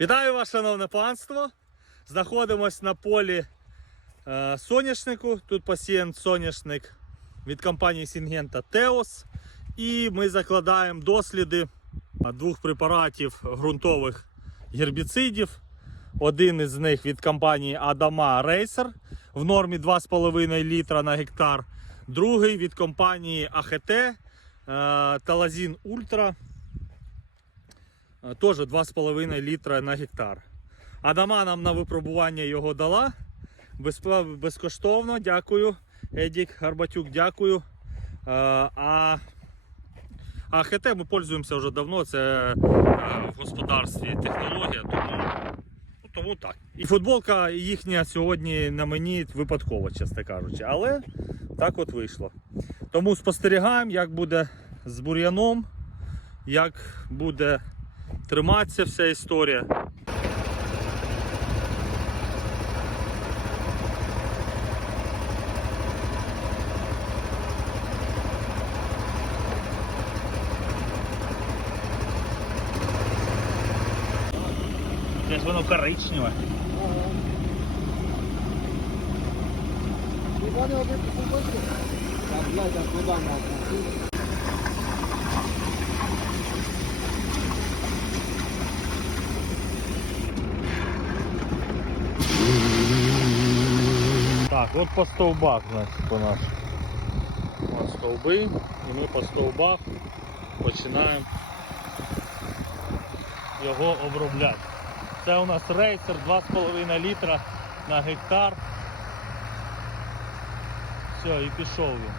Вітаю вас, шановне панство. Знаходимось на полі е, соняшнику. Тут посіян соняшник від компанії Сінгента Теос. І ми закладаємо досліди двох препаратів ґрунтових гербіцидів. Один із них від компанії Адама Рейсер в нормі 2,5 літра на гектар. Другий від компанії АХТ е, Талазін Ультра Теж 2,5 літра на гектар. Адама нам на випробування його дала. Безкоштовно, дякую. Едік Гарбатюк, дякую. Е, А АХТ ми пользуємося вже давно. Це е, в господарстві технологія, тому, ну, тому так. І футболка їхня сьогодні на мені випадково, чесно кажучи. Але так от вийшло. Тому спостерігаємо, як буде з бур'яном, як буде триматися вся історія. Десь воно коричневе. Іване Так, от по стовбах, значить, у нас. Ось стовби, і ми по стовбах починаємо його обробляти. Це у нас рейсер 2,5 літра на гектар. Все, і пішов він.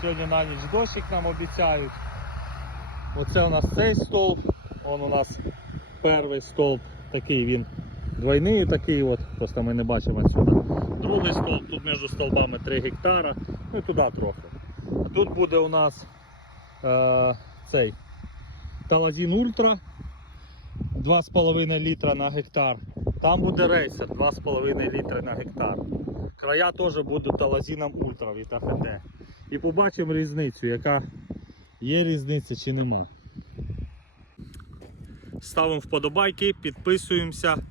Сьогодні на ніч дощик нам обіцяють. Оце у нас цей стовп, он у нас перший стовп, такий він двойний такий от, просто ми не бачимо отсюда. Другий стовп, тут між стовбами 3 гектара, ну і туди трохи. Тут буде у нас е, цей Талазін Ультра 2,5 літра на гектар. Там буде рейсер 2,5 літра на гектар. Края теж будуть талазіном Ультра від АХТ. І побачимо різницю, яка є різниця чи нема. Ставимо вподобайки, підписуємося.